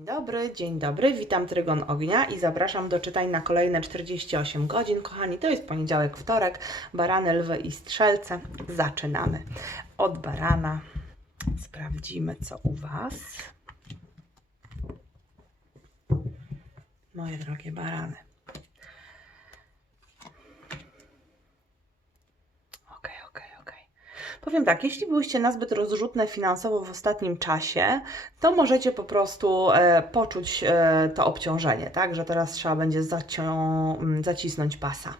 Dzień dobry, dzień dobry, witam Trygon Ognia i zapraszam do czytań na kolejne 48 godzin. Kochani, to jest poniedziałek, wtorek, barany, lwy i strzelce. Zaczynamy od barana. Sprawdzimy, co u Was. Moje drogie barany. Okej, okej, okej. Powiem tak, jeśli byłyście nazbyt rozrzutne finansowo w ostatnim czasie, to możecie po prostu e, poczuć e, to obciążenie, tak? Że teraz trzeba będzie zacią, m, zacisnąć pasa.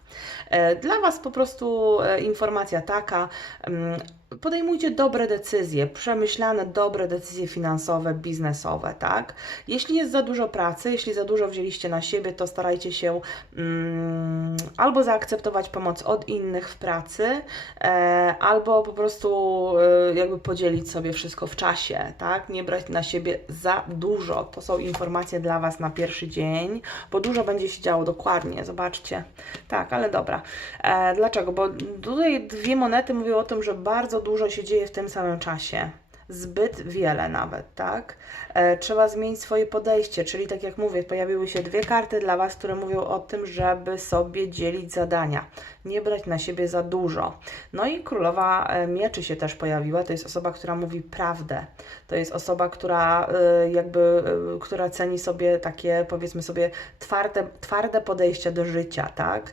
E, dla Was po prostu e, informacja taka, mm, podejmujcie dobre decyzje, przemyślane, dobre decyzje finansowe, biznesowe, tak? Jeśli jest za dużo pracy, jeśli za dużo wzięliście na siebie, to starajcie się mm, albo zaakceptować pomoc od innych w pracy, e, albo po prostu e, jakby podzielić sobie wszystko w czasie, tak? Nie brać na siebie za dużo. To są informacje dla Was na pierwszy dzień, bo dużo będzie się działo dokładnie, zobaczcie. Tak, ale dobra. E, dlaczego? Bo tutaj dwie monety mówią o tym, że bardzo dużo się dzieje w tym samym czasie. Zbyt wiele nawet, tak? E, trzeba zmienić swoje podejście, czyli tak jak mówię, pojawiły się dwie karty dla Was, które mówią o tym, żeby sobie dzielić zadania, nie brać na siebie za dużo. No i królowa e, mieczy się też pojawiła, to jest osoba, która mówi prawdę. To jest osoba, która e, jakby, e, która ceni sobie takie, powiedzmy sobie, twarde, twarde podejście do życia, tak?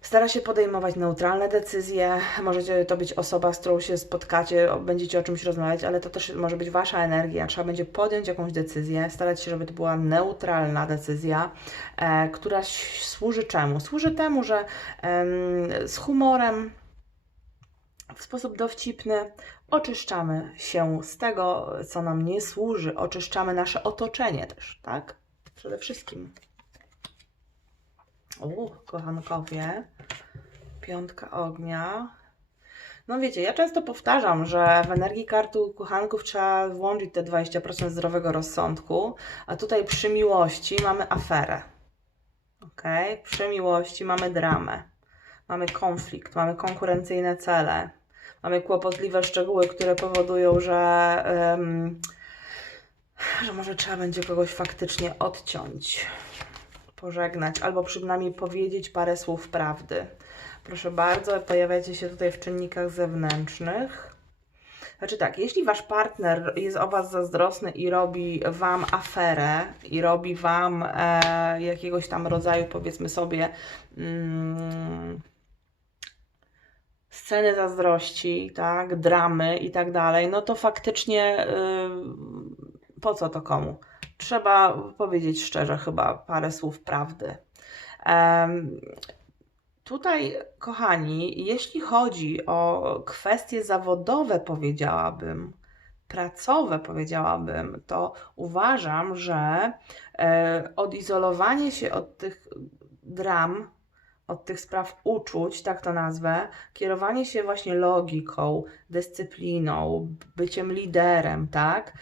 Stara się podejmować neutralne decyzje. Możecie to być osoba, z którą się spotkacie, będziecie o czymś rozmawiać, ale to też może być wasza energia. Trzeba będzie podjąć jakąś decyzję, starać się, żeby to była neutralna decyzja, e, która służy czemu? Służy temu, że em, z humorem, w sposób dowcipny oczyszczamy się z tego, co nam nie służy, oczyszczamy nasze otoczenie też, tak? Przede wszystkim. U, kochankowie. Piątka ognia. No wiecie, ja często powtarzam, że w energii kartu kochanków trzeba włączyć te 20% zdrowego rozsądku, a tutaj przy miłości mamy aferę. Ok? Przy miłości mamy dramę. Mamy konflikt, mamy konkurencyjne cele, mamy kłopotliwe szczegóły, które powodują, że, em, że może trzeba będzie kogoś faktycznie odciąć pożegnać, albo przynajmniej powiedzieć parę słów prawdy. Proszę bardzo, pojawiacie się tutaj w czynnikach zewnętrznych. Znaczy tak, jeśli wasz partner jest o was zazdrosny i robi wam aferę, i robi wam e, jakiegoś tam rodzaju, powiedzmy sobie, mm, sceny zazdrości, tak, dramy i tak dalej, no to faktycznie y, po co to komu? Trzeba powiedzieć szczerze, chyba parę słów prawdy. Em, tutaj, kochani, jeśli chodzi o kwestie zawodowe, powiedziałabym, pracowe, powiedziałabym, to uważam, że e, odizolowanie się od tych dram, od tych spraw uczuć, tak to nazwę, kierowanie się właśnie logiką, dyscypliną, byciem liderem, tak?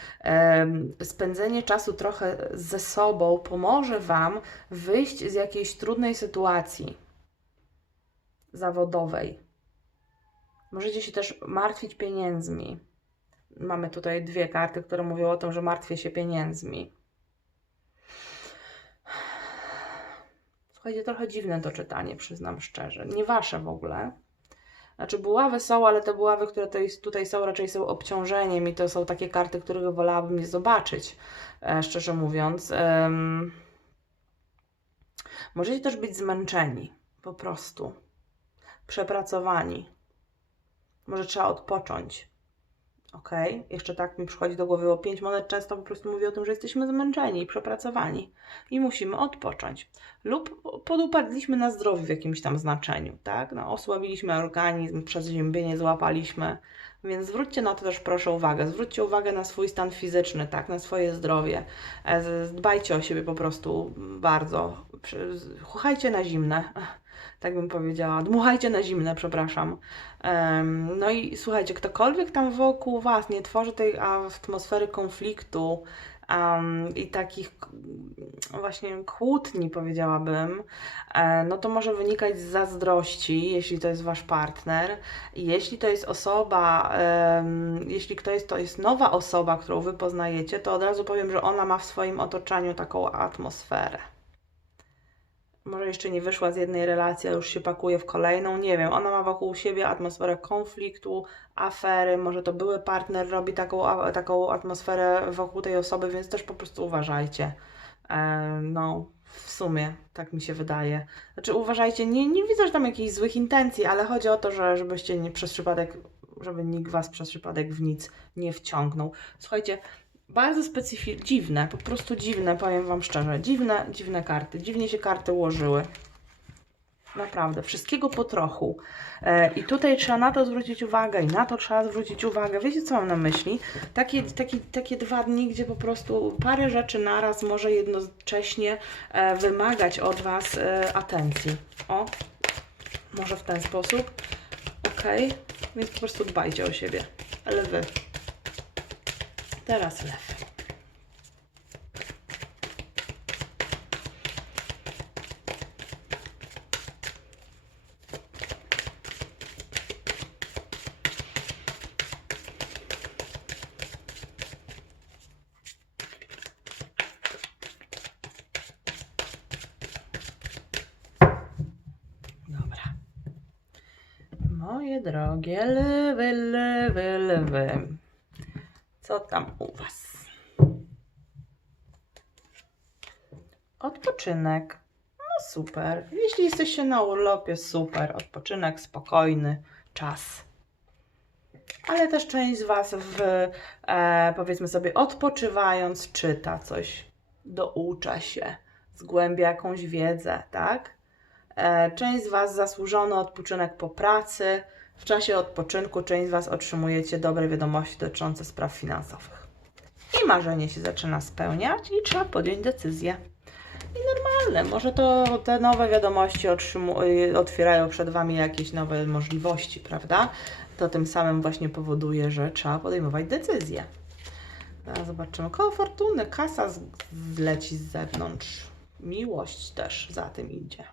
Spędzenie czasu trochę ze sobą pomoże Wam wyjść z jakiejś trudnej sytuacji zawodowej. Możecie się też martwić pieniędzmi. Mamy tutaj dwie karty, które mówią o tym, że martwię się pieniędzmi. Słuchajcie, trochę dziwne to czytanie, przyznam szczerze. Nie wasze w ogóle. Znaczy, buławy są, ale te buławy, które tutaj, są, raczej są obciążeniem i to są takie karty, których wolałabym nie zobaczyć, e, szczerze mówiąc. Em, możecie też być zmęczeni, po prostu. Przepracowani. Może trzeba odpocząć. Ok? Jeszcze tak mi przychodzi do głowy, bo pięć monet często po prostu mówi o tym, że jesteśmy zmęczeni i przepracowani i musimy odpocząć. Lub podupadliśmy na zdrowiu w jakimś tam znaczeniu, tak? No, osłabiliśmy organizm, przeziębienie złapaliśmy, więc zwróćcie na to też proszę uwagę. Zwróćcie uwagę na swój stan fizyczny, tak? Na swoje zdrowie. E, Dbajcie o siebie po prostu bardzo. Chuchajcie na zimne. Tak bym powiedziała. Dmuchajcie na zimne, przepraszam. No i słuchajcie, ktokolwiek tam wokół Was nie tworzy tej atmosfery konfliktu, em, i takich właśnie kłótni, powiedziałabym, e, no to może wynikać z zazdrości, jeśli to jest wasz partner. Jeśli to jest osoba, em, jeśli to jest, to jest nowa osoba, którą wy poznajecie, to od razu powiem, że ona ma w swoim otoczeniu taką atmosferę. Może jeszcze nie wyszła z jednej relacji, a już się pakuje w kolejną, nie wiem. Ona ma wokół siebie atmosferę konfliktu, afery, może to były partner robi taką, taką atmosferę wokół tej osoby, więc też po prostu uważajcie. No, w sumie, tak mi się wydaje. Znaczy uważajcie, nie, nie widzę, tam jakichś złych intencji, ale chodzi o to, że żebyście nie przez przypadek, żeby nikt was przez przypadek w nic nie wciągnął. Słuchajcie, bardzo specyficzne, dziwne, po prostu dziwne, powiem Wam szczerze. Dziwne, dziwne karty. Dziwnie się karty ułożyły. Naprawdę, wszystkiego po trochu. E, I tutaj trzeba na to zwrócić uwagę i na to trzeba zwrócić uwagę. Wiecie, co mam na myśli? Takie, takie, takie dwa dni, gdzie po prostu parę rzeczy naraz może jednocześnie e, wymagać od Was e, atencji. O, może w ten sposób. Ok, więc po prostu dbajcie o siebie. Lewy. Teraz. Dobra. Moje drogie lwy, lwy, lwy. Co tam u Was? Odpoczynek. No super. Jeśli jesteście na urlopie, super. Odpoczynek, spokojny czas. Ale też część z Was w, e, powiedzmy sobie, odpoczywając, czyta coś, doucza się, zgłębia jakąś wiedzę, tak? E, Część z Was zasłużony odpoczynek po pracy. W czasie odpoczynku część z Was otrzymujecie dobre wiadomości dotyczące spraw finansowych. I marzenie się zaczyna spełniać i trzeba podjąć decyzję. I normalne, może to te nowe wiadomości y, otwierają przed Wami jakieś nowe możliwości, prawda? To tym samym właśnie powoduje, że trzeba podejmować decyzje. Teraz zobaczymy. Koło fortuny, kasa z- leci z zewnątrz. Miłość też za tym idzie.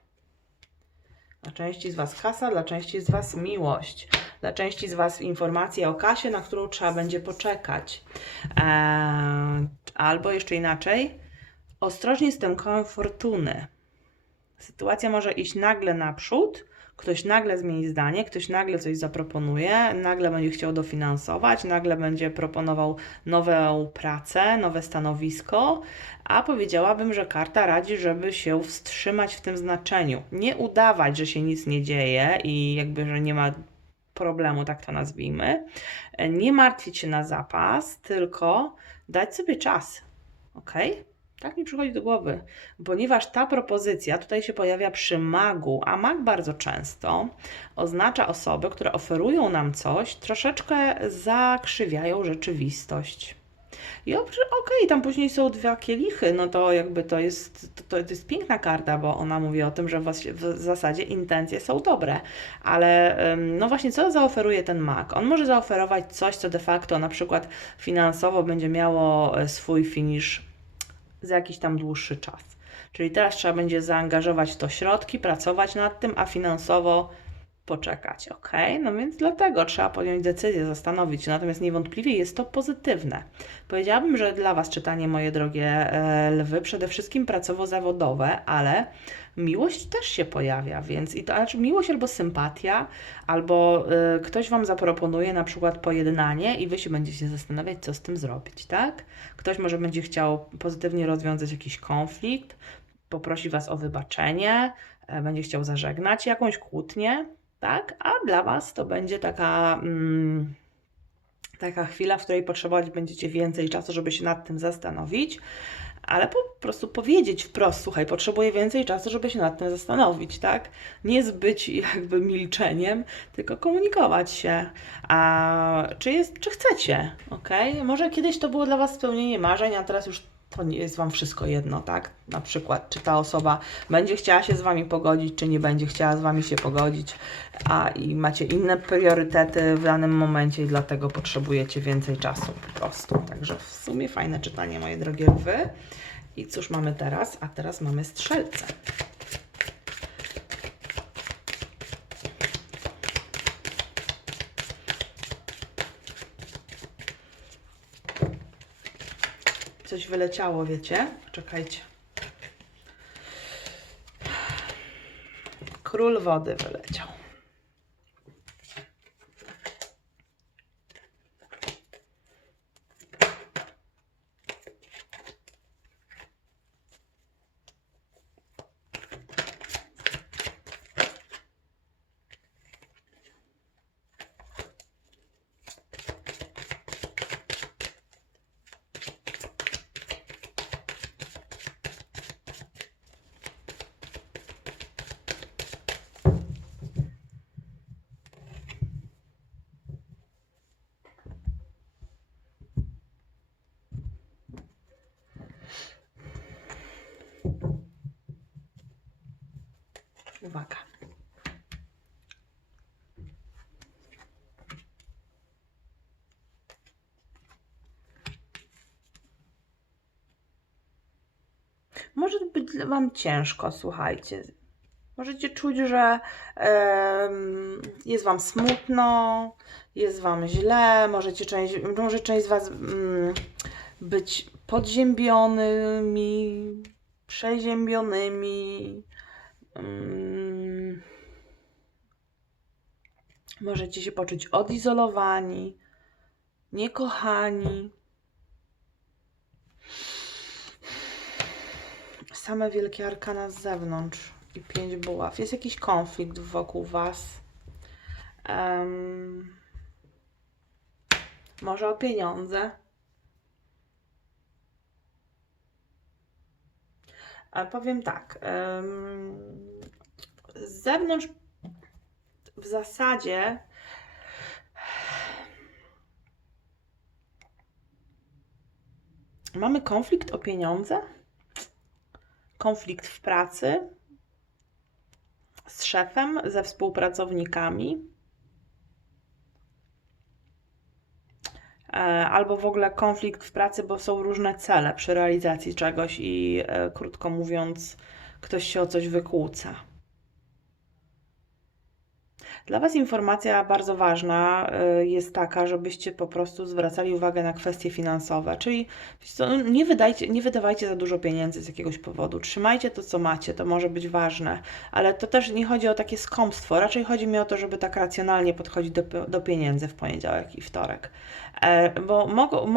Dla części z Was kasa, dla części z Was miłość. Dla części z Was informacja o kasie, na którą trzeba będzie poczekać. Eee, albo jeszcze inaczej, ostrożnie z tym kołem fortuny. Sytuacja może iść nagle naprzód, ktoś nagle zmieni zdanie, ktoś nagle coś zaproponuje, nagle będzie chciał dofinansować, nagle będzie proponował nową pracę, nowe stanowisko, a powiedziałabym, że karta radzi, żeby się wstrzymać w tym znaczeniu. Nie udawać, że się nic nie dzieje i jakby, że nie ma problemu, tak to nazwijmy. Nie martwić się na zapas, tylko dać sobie czas. Ok? Tak mi przychodzi do głowy, ponieważ ta propozycja tutaj się pojawia przy magu, a mag bardzo często oznacza osoby, które oferują nam coś, troszeczkę zakrzywiają rzeczywistość. I okej, okay, tam później są dwa kielichy, no to jakby to jest, to, to jest piękna karta, bo ona mówi o tym, że w, zasadzie intencje są dobre, ale no właśnie co zaoferuje ten mag? On może zaoferować coś, co de facto na przykład finansowo będzie miało e, swój finish za jakiś tam dłuższy czas. Czyli teraz trzeba będzie zaangażować w to środki, pracować nad tym, a finansowo poczekać, ok? No więc dlatego trzeba podjąć decyzję, zastanowić się. Natomiast niewątpliwie jest to pozytywne. Powiedziałabym, że dla Was czytanie, moje drogie e, lwy, przede wszystkim pracowo-zawodowe, ale miłość też się pojawia, więc i to znaczy miłość albo sympatia, albo y, ktoś Wam zaproponuje na przykład pojednanie i Wy się będziecie zastanawiać, co z tym zrobić, tak? Ktoś może będzie chciał pozytywnie rozwiązać jakiś konflikt, poprosi Was o wybaczenie, e, będzie chciał zażegnać jakąś kłótnię, tak? A dla Was to będzie taka, mm, taka chwila, w której potrzebować będziecie więcej czasu, żeby się nad tym zastanowić, ale po prostu powiedzieć wprost, słuchaj, potrzebuję więcej czasu, żeby się nad tym zastanowić, tak? Nie zbyć jakby milczeniem, tylko komunikować się. A czy jest, czy chcecie, ok? Może kiedyś to było dla Was spełnienie marzeń, a teraz już to nie jest Wam wszystko jedno, tak? Na przykład, czy ta osoba będzie chciała się z Wami pogodzić, czy nie będzie chciała z Wami się pogodzić, a i macie inne priorytety w danym momencie i dlatego potrzebujecie więcej czasu po prostu. Także w sumie fajne czytanie, moje drogie lwy. I cóż mamy teraz? A teraz mamy strzelce. Wyleciało, wiecie? Czekajcie. Król wody wyleciał. Uwaga. Może być Wam ciężko, słuchajcie. Możecie czuć, że jest Wam smutno, jest Wam źle, możecie część, może część z Was mm, być podziębionymi, przeziębionymi. Możecie się poczuć odizolowani, niekochani. Same wielkie arkana z zewnątrz i pięć buław. Jest jakiś konflikt wokół Was. Em, może o pieniądze. Powiem tak. z zewnątrz w zasadzie mamy konflikt o pieniądze, konflikt w pracy z szefem, ze współpracownikami. Albo w ogóle konflikt w pracy, bo są różne cele przy realizacji czegoś i e, krótko mówiąc, ktoś się o coś wykłóca. Dla Was informacja bardzo ważna y, jest taka, żebyście po prostu zwracali uwagę na kwestie finansowe, czyli no nie, wydajcie, nie wydawajcie za dużo pieniędzy z jakiegoś powodu. Trzymajcie to, co macie, to może być ważne, ale to też nie chodzi o takie skąpstwo. Raczej chodzi mi o to, żeby tak racjonalnie podchodzić do, do pieniędzy w poniedziałek i wtorek. E, bo mogą,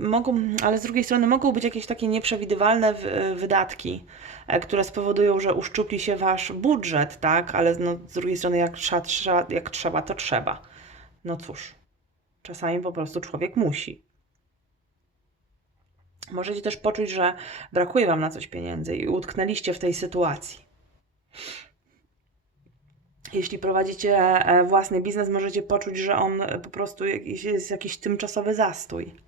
mogą, ale z drugiej strony mogą być jakieś takie nieprzewidywalne wydatki, które spowodują, że uszczupli się wasz budżet, tak? Ale no, z drugiej strony, jak trzeba, jak trzeba, to trzeba. No cóż, czasami po prostu człowiek musi. Możecie też poczuć, że brakuje wam na coś pieniędzy i utknęliście w tej sytuacji. Jeśli prowadzicie e, własny biznes, możecie poczuć, że on e, po prostu jest jakiś tymczasowy zastój.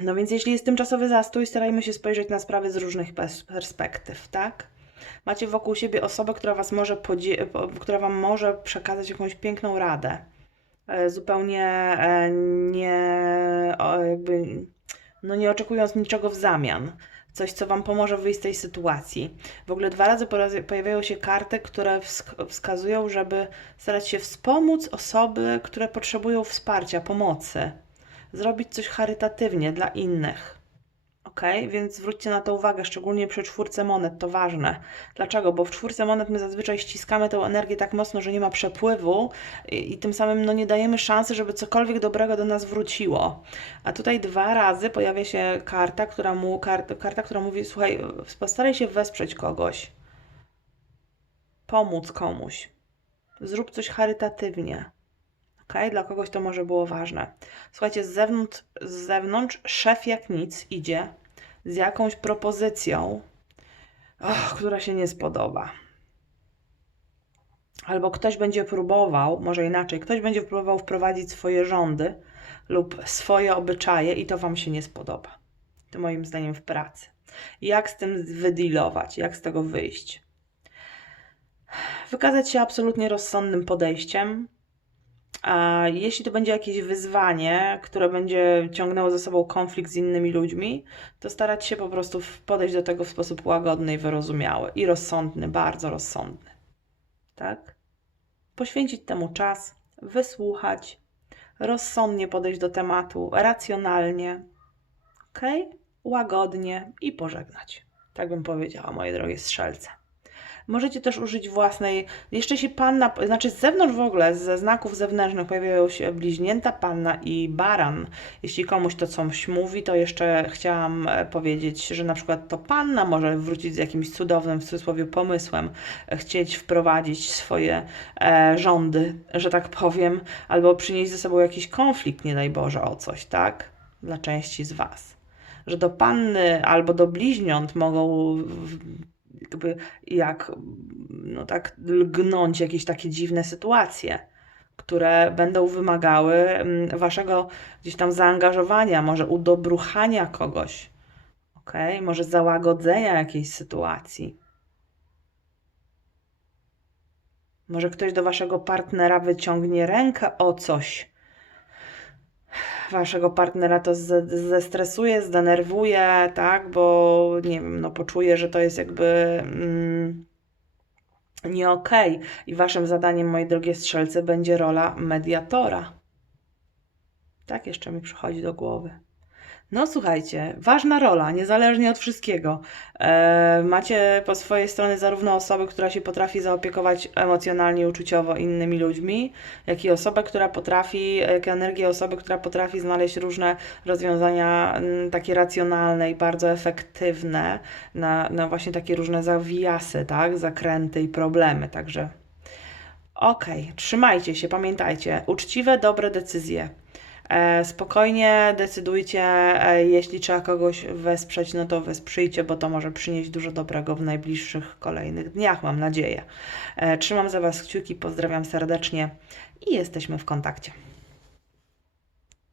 No więc jeśli jest tymczasowy zastój, starajmy się spojrzeć na sprawy z różnych pers- perspektyw, tak? Macie wokół siebie osobę, która was może która wam może przekazać jakąś piękną radę. E, Zupełnie e, nie jakby no nie oczekując niczego w zamian. Coś, co wam pomoże wyjść z tej sytuacji. W ogóle dwa razy pojawiają się karty, które wsk- wskazują, żeby starać się wspomóc osoby, które potrzebują wsparcia, pomocy. Zrobić coś charytatywnie dla innych. Ok, więc zwróćcie na to uwagę, szczególnie przy czwórce monet, to ważne. Dlaczego? Bo w czwórce monet my zazwyczaj ściskamy tę energię tak mocno, że nie ma przepływu i, i tym samym no, nie dajemy szansy, żeby cokolwiek dobrego do nas wróciło. A tutaj dwa razy pojawia się karta, która, mu, karta, karta, która mówi: Słuchaj, postaraj się wesprzeć kogoś, pomóc komuś, zrób coś charytatywnie. Ok, dla kogoś to może było ważne. Słuchajcie, z zewnątrz, z zewnątrz szef jak nic idzie z jakąś propozycją, och, która się nie spodoba. Albo ktoś będzie próbował, może inaczej, ktoś będzie próbował wprowadzić swoje rządy lub swoje obyczaje i to Wam się nie spodoba. to moim zdaniem w pracy. Jak z tym wydealować, jak z tego wyjść? Wykazać się absolutnie rozsądnym podejściem. A jeśli to będzie jakieś wyzwanie, które będzie ciągnęło za sobą konflikt z innymi ludźmi, to starać się po prostu podejść do tego w sposób łagodny i wyrozumiały i rozsądny, bardzo rozsądny. Tak? Poświęcić temu czas, wysłuchać, rozsądnie podejść do tematu, racjonalnie, ok? Łagodnie i pożegnać. Tak bym powiedziała, moje drogie strzelce. Możecie też użyć własnej, jeszcze się panna, znaczy z zewnątrz w ogóle, ze znaków zewnętrznych pojawiają się bliźnięta, panna i baran. Jeśli komuś to coś mówi, to jeszcze chciałam e, powiedzieć, że na przykład to panna może wrócić z jakimś cudownym, w cudzysłowie, pomysłem, e, chcieć wprowadzić swoje e, rządy, że tak powiem, albo przynieść ze sobą jakiś konflikt, nie daj Boże, o coś, tak? Dla części z Was. Że do panny albo do bliźniąt mogą jakby jak no tak lgnąć jakieś takie dziwne sytuacje, które będą wymagały mm, waszego gdzieś tam zaangażowania, może udobruchania kogoś, ok? Może załagodzenia jakiejś sytuacji. Może ktoś do waszego partnera wyciągnie rękę o coś. Waszego partnera to ze- zestresuje, zdenerwuje, tak? Bo nie wiem, no poczuje, że to jest jakby mm, nie okej. I waszym zadaniem, moi drogie strzelce, będzie rola mediatora. Tak jeszcze mi przychodzi do głowy. No słuchajcie, ważna rola, niezależnie od wszystkiego. E, macie po swojej stronie zarówno osobę, która się potrafi zaopiekować emocjonalnie uczuciowo innymi ludźmi, jak i osobę, która potrafi, jak energię osoby, która potrafi znaleźć różne rozwiązania mm, takie racjonalne i bardzo efektywne na, na właśnie takie różne zawijasy, tak, zakręty i problemy. Także okej, trzymajcie się, pamiętajcie, uczciwe, dobre decyzje. E, spokojnie decydujcie, e, jeśli trzeba kogoś wesprzeć, no to wesprzyjcie, bo to może przynieść dużo dobrego w najbliższych kolejnych dniach, mam nadzieję. E, trzymam za Was kciuki, pozdrawiam serdecznie i jesteśmy w kontakcie.